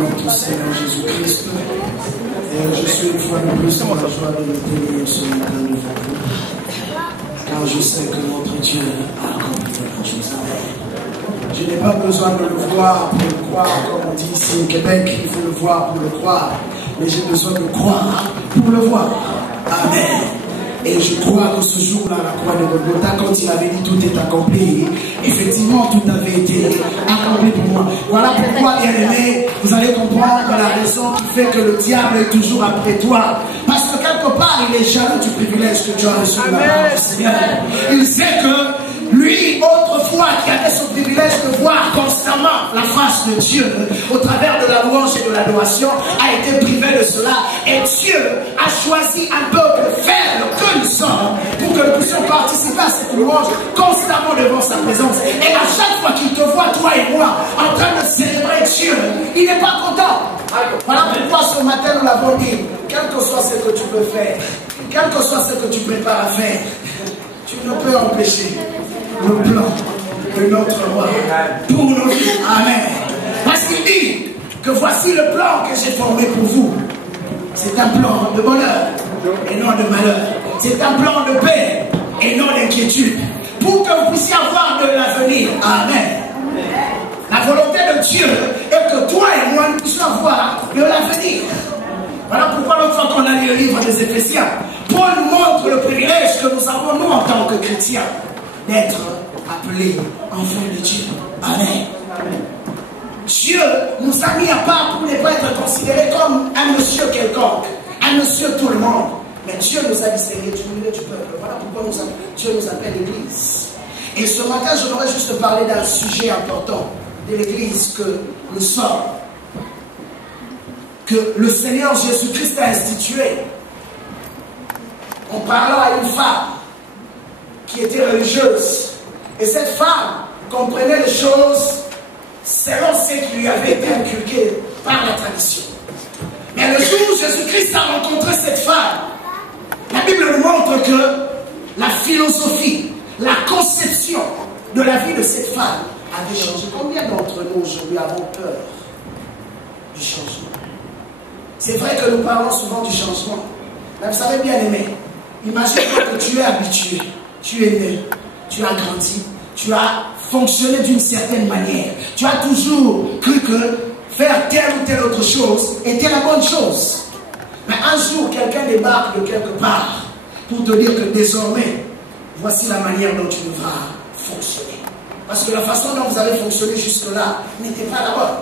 notre Seigneur Jésus-Christ. Et je suis une fois de plus dans la joie de me tenir ce matin devant vous. Car je sais que notre Dieu a accompli quelque chose. Je n'ai pas besoin de le voir pour le croire, comme on dit ici au Québec, il faut le voir pour le croire. Mais j'ai besoin de croire pour le voir. Amen. Et je crois que ce jour-là, la croix de Golgotha, quand il avait dit tout est accompli, effectivement tout avait été accompli pour moi. Voilà pourquoi, bien aimé, vous allez comprendre la raison qui fait que le diable est toujours après toi. Parce que quelque part, il est jaloux du privilège que tu as reçu de la part du Seigneur. Il sait que lui, autrefois, qui avait ce privilège de voir constamment la face de Dieu au travers de la louange et de l'adoration, a été privé de cela. Et Dieu a choisi un peuple faible que nous sommes pour que nous puissions participer à cette louange constamment devant sa présence. Et à chaque fois qu'il te voit, toi et moi, en train de célébrer Dieu, il n'est pas content. Voilà pourquoi ce matin nous l'avons dit, quel que soit ce que tu peux faire, quel que soit ce que tu prépares à faire, tu ne peux empêcher le plan de notre roi pour nos vies. Amen. Parce qu'il dit que voici le plan que j'ai formé pour vous. C'est un plan de bonheur et non de malheur. C'est un plan de paix et non d'inquiétude. Pour que vous puissiez avoir de l'avenir. Amen. La volonté de Dieu est que toi et moi nous puissions avoir de l'avenir. Voilà pourquoi l'autre fois qu'on a lu le livre des Éphésiens, Paul nous montre le privilège que nous avons nous en tant que chrétiens d'être appelés enfants de Dieu. Amen. Dieu nous a mis à part pour ne pas être considérés comme un monsieur quelconque, un monsieur tout le monde. Mais Dieu nous a distingués du milieu du peuple. Voilà pourquoi Dieu nous appelle l'Église. Et ce matin, je voudrais juste parler d'un sujet important de l'Église que nous sommes, que le Seigneur Jésus-Christ a institué en parlant à une femme qui était religieuse. Et cette femme comprenait les choses selon ce qui lui avait été inculqué par la tradition. Mais le jour où Jésus-Christ a rencontré cette femme, la Bible nous montre que la philosophie, la conception de la vie de cette femme avait changé. Combien d'entre nous aujourd'hui avons peur du changement? C'est vrai que nous parlons souvent du changement. Mais vous savez, bien aimé, imagine que tu es habitué, tu es né, tu as grandi, tu as fonctionné d'une certaine manière. Tu as toujours cru que faire telle ou telle autre chose était la bonne chose. Mais un jour, quelqu'un débarque de quelque part pour te dire que désormais, voici la manière dont tu devras fonctionner. Parce que la façon dont vous avez fonctionné jusque-là n'était pas la bonne.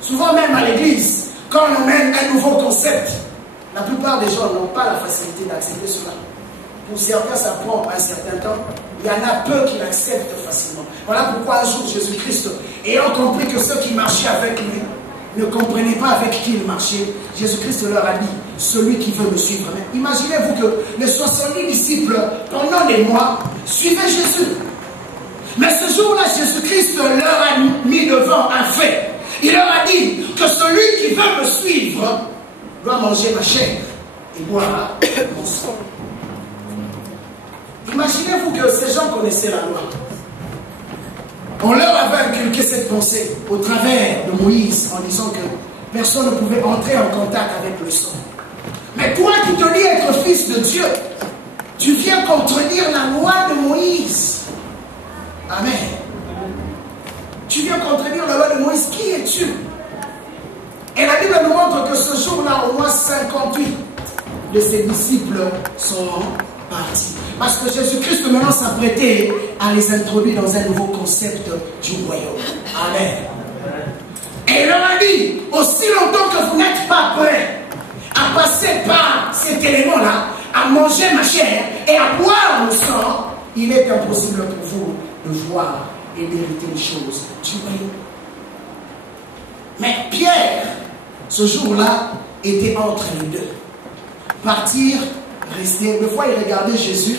Souvent même à l'église, quand on mène un nouveau concept, la plupart des gens n'ont pas la facilité d'accepter cela. Pour certains, ça prend un certain temps. Il y en a peu qui l'acceptent facilement. Voilà pourquoi un jour, Jésus-Christ, ayant compris que ceux qui marchaient avec lui ne comprenaient pas avec qui il marchait, Jésus-Christ leur a dit, celui qui veut me suivre. Imaginez-vous que les 70 disciples, pendant des mois, suivaient Jésus. Mais ce jour-là, Jésus-Christ leur a mis devant un fait. Il leur a dit que celui qui veut me suivre doit manger ma chair et boire mon sang. Imaginez-vous que ces gens connaissaient la loi. On leur avait inculqué cette pensée au travers de Moïse en disant que personne ne pouvait entrer en contact avec le sang. Mais toi qui te dis être fils de Dieu, tu viens contredire la loi de Moïse. Amen. Tu viens contredire la loi de Moïse. Qui es-tu? Et la Bible nous montre que ce jour-là, au moins 58 de ses disciples sont partis. Parce que Jésus-Christ maintenant s'apprêtait à les introduire dans un nouveau concept du royaume. Amen. Et il leur a dit, aussi longtemps que vous n'êtes pas prêts à passer par cet élément-là, à manger ma chair et à boire mon sang, il est impossible pour vous de voir et d'hériter les choses du royaume. Mais Pierre, ce jour-là, était entre les deux. Partir, rester. Des fois, il regardait Jésus.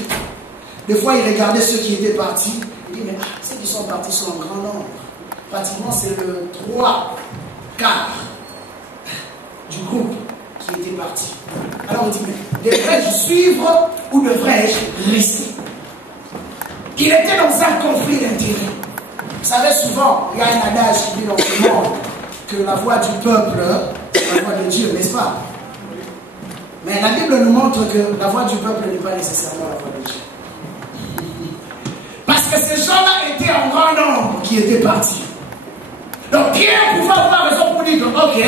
Des fois, il regardait ceux qui étaient partis. Il dit, mais ceux qui sont partis sont en grand nombre. Pratiquement, c'est le 3/4 du groupe qui était parti. Alors, on dit, mais devrais-je suivre ou devrais-je rester? Il était dans un conflit d'intérêts. Vous savez, souvent, il y a un adage qui dit dans ce monde que la voix du peuple, c'est la voix de Dieu, n'est-ce pas? Mais la Bible nous montre que la voix du peuple n'est pas nécessairement la voix de Dieu. Parce que ces gens-là étaient en grand nombre qui étaient partis. Donc Pierre pouvait avoir raison pour dire que, ok,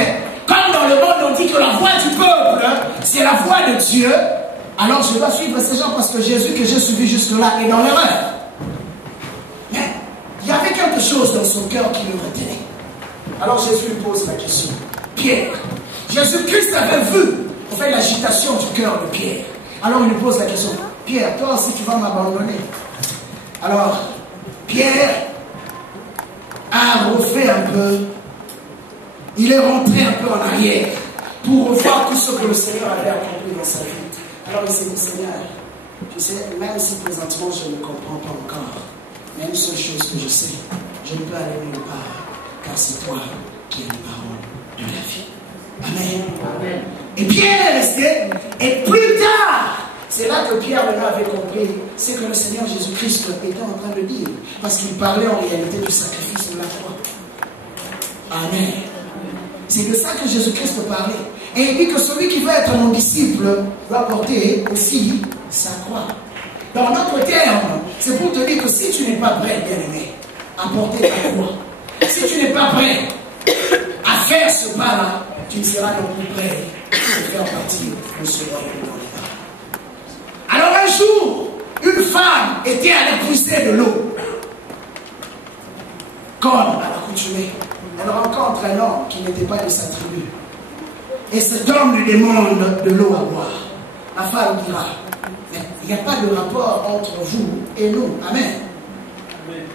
comme dans le monde on dit que la voix du peuple, c'est la voix de Dieu, alors je dois suivre ces gens parce que Jésus que j'ai suivi jusque-là est dans l'erreur. Mais il y avait quelque chose dans son cœur qui le retenait. Alors Jésus lui pose la question. Pierre, Jésus-Christ avait vu, en fait, l'agitation du cœur de Pierre. Alors il lui pose la question. Pierre, toi aussi tu vas m'abandonner. Alors, Pierre a refait un peu, il est rentré un peu en arrière pour revoir tout ce que le Seigneur avait accompli dans sa vie. Alors il s'est dit, Seigneur, tu sais, même si présentement je ne comprends pas encore, mais une seule chose que je sais, je ne peux aller nulle part, car c'est toi qui es la parole de la vie. Amen. Amen. Et Pierre est resté, et plus tard, c'est là que Pierre maintenant avait compris ce que le Seigneur Jésus-Christ était en train de dire. Parce qu'il parlait en réalité du sacrifice de la croix. Amen. C'est de ça que Jésus-Christ parlait. Et il dit que celui qui veut être mon disciple doit porter aussi sa croix. Dans notre terme, c'est pour te dire que si tu n'es pas prêt, bien-aimé, à porter ta croix, si tu n'es pas prêt à faire ce pas-là, tu ne seras non plus prêt à faire partie de ce royaume. Alors un jour, une femme était allée puiser de l'eau. Comme à l'accoutumée, elle rencontre un homme qui n'était pas de sa tribu. Et cet homme lui demande de l'eau à boire. La femme dira, mais il n'y a pas de rapport entre vous et nous. Amen.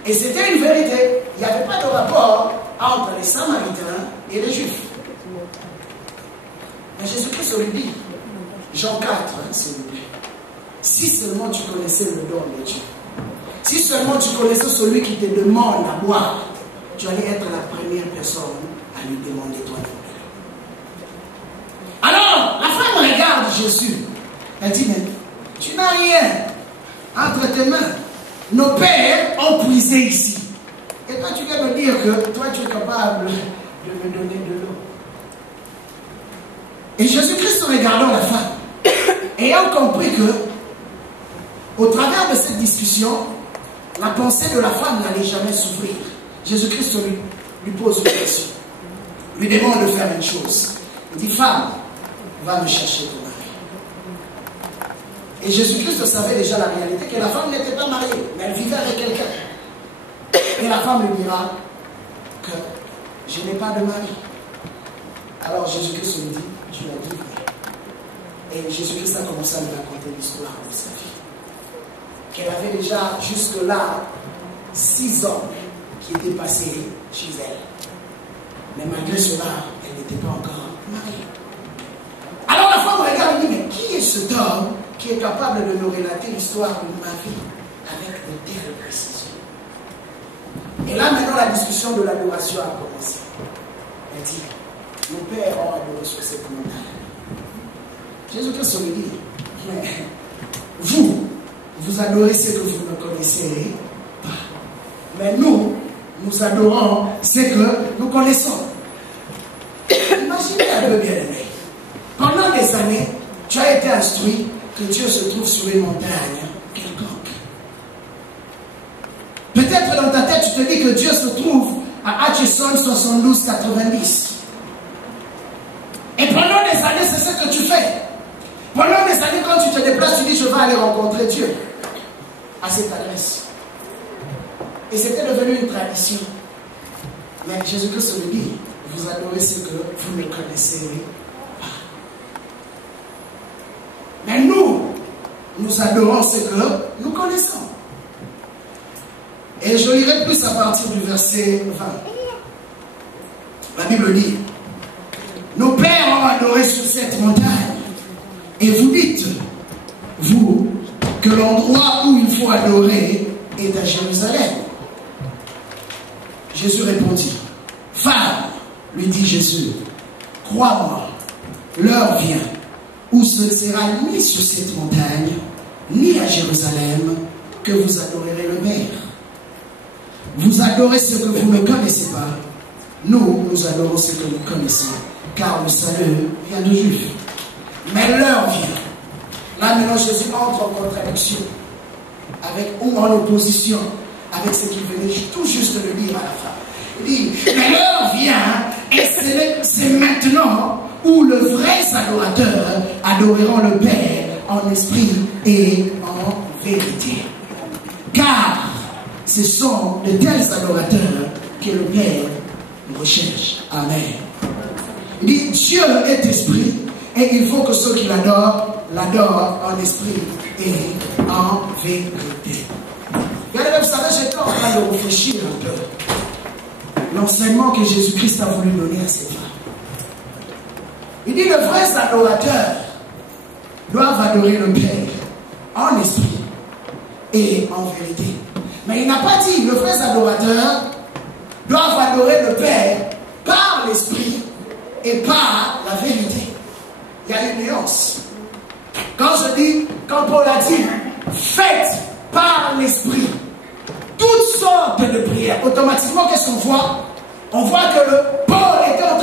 Et c'était une vérité. Il n'y avait pas de rapport entre les Samaritains et les Juifs. Mais Jésus-Christ lui dit, Jean 4, s'il vous plaît. Si seulement tu connaissais le don de Dieu, si seulement tu connaissais celui qui te demande à boire, tu allais être la première personne à lui demander toi de boire. Alors, la femme regarde Jésus. Elle dit, mais tu n'as rien entre tes mains. Nos pères ont puisé ici. Et toi, tu viens me dire que toi, tu es capable de me donner de l'eau. Et Jésus-Christ, regardant la femme, ayant compris que au travers de cette discussion, la pensée de la femme n'allait jamais s'ouvrir. Jésus-Christ lui pose une question. Lui demande de faire une chose. Il dit, femme, va me chercher ton mari. Et Jésus-Christ savait déjà la réalité, que la femme n'était pas mariée, mais elle vivait avec quelqu'un. Et la femme lui dira que je n'ai pas de mari. Alors Jésus-Christ lui dit, tu l'as dit vrai. Et Jésus-Christ a commencé à lui raconter l'histoire de sa vie. Qu'elle avait déjà jusque-là 6 hommes qui étaient passés chez elle. Mais malgré cela, elle n'était pas encore mariée. Alors la femme regarde et dit, mais qui est cet homme qui est capable de nous relater l'histoire de ma vie avec de telles précisions? Et là maintenant la discussion de l'adoration a commencé. Elle dit, nos pères ont adoré sur cette montagne. Jésus-Christ lui dit, mais vous adorez ce que vous ne connaissez pas. Mais nous adorons ce que nous connaissons. Imaginez un peu, bien aimé. Pendant des années, tu as été instruit que Dieu se trouve sur une montagne quelconque. Peut-être dans ta tête, tu te dis que Dieu se trouve à Hutchison 7290. Et pendant des années, c'est ce que tu fais. Pendant des années, quand tu te déplaces, tu dis, je vais aller rencontrer Dieu à cette adresse. Et c'était devenu une tradition. Mais Jésus-Christ lui dit, vous adorez ce que vous ne connaissez pas. Mais nous adorons ce que nous connaissons. Et je lirai plus à partir du verset 20. La Bible dit, nos pères ont adoré sur cette montagne. Et vous dites, vous, que l'endroit où il faut adorer est à Jérusalem. Jésus répondit, femme, lui dit Jésus, crois-moi, l'heure vient où ce ne sera ni sur cette montagne, ni à Jérusalem, que vous adorerez le Père. Vous adorez ce que vous ne connaissez pas, nous adorons ce que nous connaissons, car le salut vient de Juifs. Mais l'heure vient. Là maintenant Jésus entre en contradiction avec, ou en opposition avec ce qu'il venait tout juste de dire à la fin. Il dit, mais l'heure vient, et c'est maintenant où les vrais adorateurs adoreront le Père en esprit et en vérité. Car ce sont de tels adorateurs que le Père recherche. Amen. Il dit, Dieu est esprit, et il faut que ceux qui l'adorent en esprit et en vérité. Regardez, vous savez, j'étais en train de réfléchir un peu. L'enseignement que Jésus-Christ a voulu donner à ses femmes. Il dit, les vrais adorateurs doivent adorer le Père en esprit et en vérité. Mais il n'a pas dit, les vrais adorateurs doivent adorer le Père par l'esprit et par la vérité. Il y a une nuance. Quand Paul a dit, faites par l'esprit toutes sortes de prières, automatiquement, qu'est-ce qu'on voit? On voit que Paul était en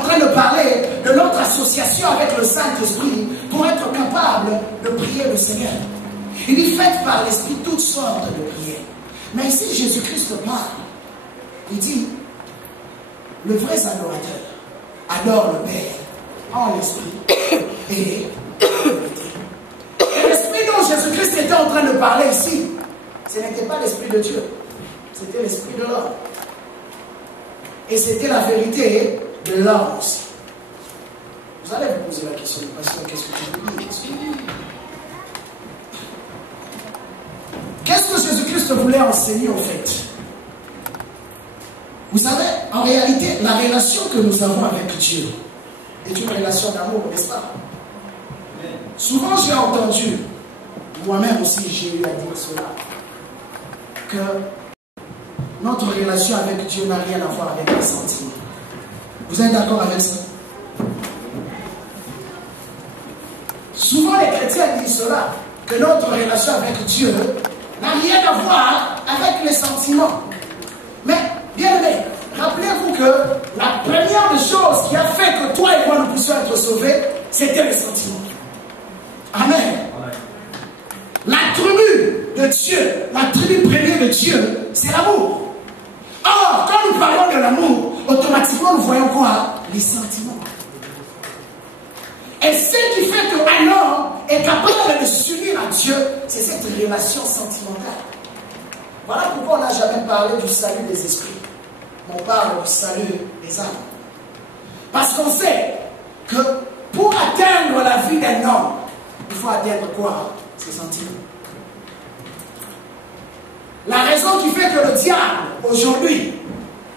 train de parler de notre association avec le Saint-Esprit pour être capable de prier le Seigneur. Il dit, faites par l'esprit toutes sortes de prières. Mais ici, Jésus-Christ parle. Il dit, le vrai adorateur adore le Père en esprit et l'esprit dont Jésus-Christ était en train de parler ici, ce n'était pas l'esprit de Dieu, c'était l'esprit de l'homme. Et c'était la vérité de l'homme aussi. Vous allez vous poser la question, pasteur, qu'est-ce que tu veux dire? Qu'est-ce que Jésus-Christ voulait enseigner au fait? Vous savez, en réalité, la relation que nous avons avec Dieu est une relation d'amour, n'est-ce pas? Souvent, j'ai entendu, moi-même aussi, j'ai eu à dire cela, que notre relation avec Dieu n'a rien à voir avec les sentiments. Vous êtes d'accord avec ça? Souvent, les chrétiens disent cela, que notre relation avec Dieu n'a rien à voir avec les sentiments. Mais, bien aimé, rappelez-vous que la première des choses qui a fait que toi et moi nous puissions être sauvés, c'était les sentiments. Amen. La tribu de Dieu, la tribu première de Dieu, c'est l'amour. Or, quand nous parlons de l'amour, automatiquement nous voyons quoi? Les sentiments. Et ce qui fait qu'un homme est capable de s'unir à Dieu, c'est cette relation sentimentale. Voilà pourquoi on n'a jamais parlé du salut des esprits. On parle du salut des âmes. Parce qu'on sait que pour atteindre la vie d'un homme, il faut atteindre quoi? Ses sentiments. La raison qui fait que le diable, aujourd'hui,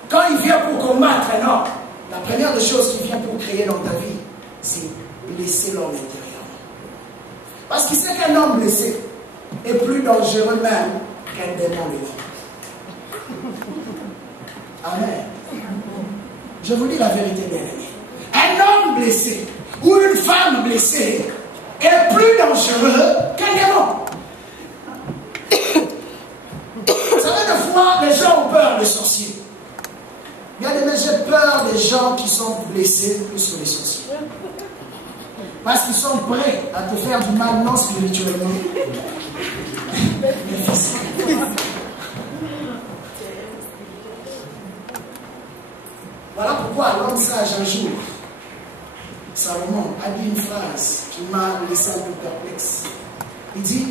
quand il vient pour combattre un homme, la première des choses qu'il vient pour créer dans ta vie, c'est blesser l'homme intérieurement. Parce qu'il sait qu'un homme blessé est plus dangereux même qu'un démon vivant. Amen. Je vous dis la vérité, bien aimé. Un homme blessé ou une femme blessée est plus dangereux qu'un démon. Vous savez, des fois, les gens ont peur des sorciers. Bien aimé, j'ai peur des gens qui sont blessés plus que les sorciers. Parce qu'ils sont prêts à te faire du mal, non spirituellement, mais physiquement. Voilà pourquoi l'homme sage un jour, Salomon, a dit une phrase qui m'a laissé un peu perplexe. Il dit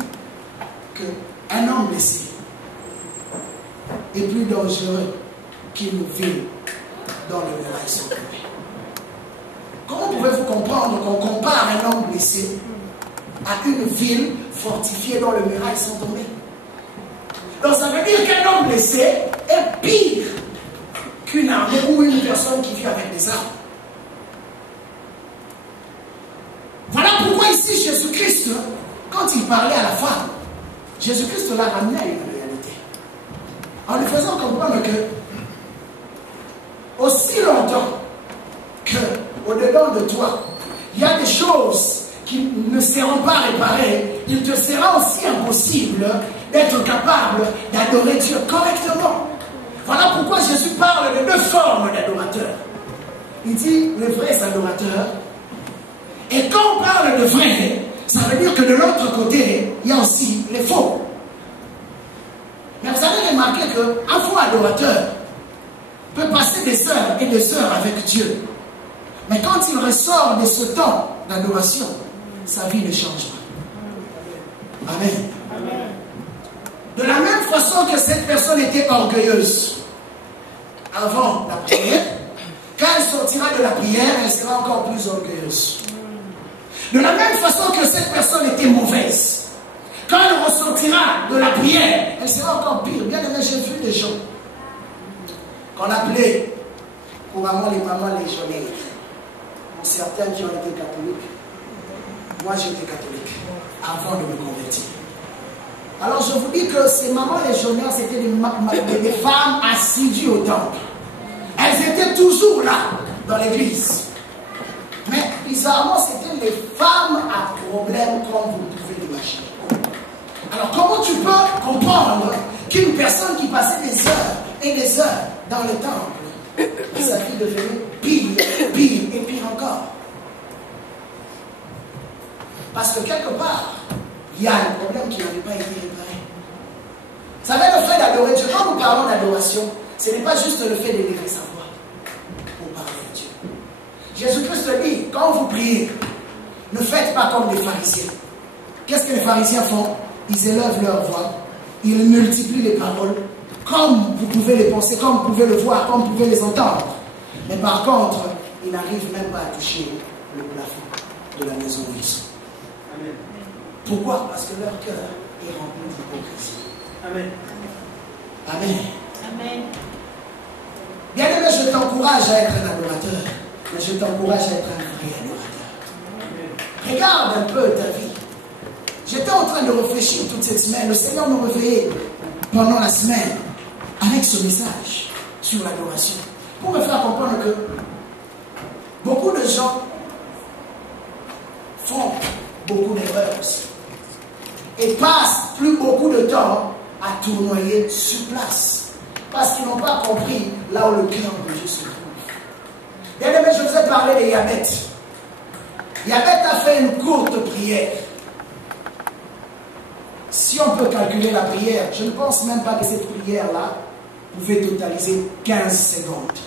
qu'un homme blessé est plus dangereux qu'une ville dans le muraille sans tomber. Comment pouvez-vous comprendre qu'on compare un homme blessé à une ville fortifiée dans le muraille sans tomber? Donc ça veut dire qu'un homme blessé est pire qu'une armée ou une personne qui vit avec des armes. Voilà pourquoi ici Jésus-Christ, quand il parlait à la femme, Jésus-Christ l'a ramené à une réalité. En lui faisant comprendre que aussi longtemps que au-dedans de toi, il y a des choses qui ne seront pas réparées, il te sera aussi impossible d'être capable d'adorer Dieu correctement. Voilà pourquoi Jésus parle de 2 formes d'adorateurs. Il dit les vrais adorateurs. Et quand on parle de vrai, ça veut dire que de l'autre côté, il y a aussi les faux. Mais vous avez remarqué qu'un faux adorateur peut passer des heures et des heures avec Dieu. Mais quand il ressort de ce temps d'adoration, sa vie ne change pas. Amen. De la même façon que cette personne était orgueilleuse avant la prière, quand elle sortira de la prière, elle sera encore plus orgueilleuse. De la même façon que cette personne était mauvaise, quand elle ressortira de la prière, elle sera encore pire. Bien aimé, j'ai vu des gens qu'on appelait couramment les mamans légionnaires. Pour certains qui ont été catholiques, moi j'étais catholique avant de me convertir. Alors je vous dis que ces mamans légionnaires, c'était des femmes assidues au temple. Elles étaient toujours là, dans l'église. Mais bizarrement, c'était les femmes à problème, comme vous pouvez l'imaginer. Alors comment tu peux comprendre qu'une personne qui passait des heures et des heures dans le temple, sa vie devenait pire, pire et pire encore? Parce que quelque part, il y a un problème qui n'avait pas été réparé. Vous savez, le fait d'adorer Dieu, quand nous parlons d'adoration, ce n'est pas juste le fait d'élever sa voix pour parler de Dieu. Jésus-Christ dit, quand vous priez, ne faites pas comme les pharisiens. Qu'est-ce que les pharisiens font? Ils élèvent leur voix, ils multiplient les paroles, comme vous pouvez les penser, comme vous pouvez le voir, comme vous pouvez les entendre. Mais par contre, ils n'arrivent même pas à toucher le plafond de la maison où ils sont. Amen. Pourquoi? Parce que leur cœur est rempli d'hypocrisie. Amen. Amen. Amen. Bien aimé, je t'encourage à être un adorateur, mais je t'encourage à être un vrai adorateur. Amen. Regarde un peu ta vie. J'étais en train de réfléchir toute cette semaine. Le Seigneur me réveillait pendant la semaine avec ce message sur l'adoration, pour me faire comprendre que beaucoup de gens font beaucoup d'erreurs aussi et passent plus beaucoup de temps à tournoyer sur place parce qu'ils n'ont pas compris là où le cœur de Dieu se trouve. Bien aimé, je vous ai parlé de Yabet. Yabet a fait une courte prière. Si on peut calculer la prière, je ne pense même pas que cette prière-là pouvait totaliser 15 secondes.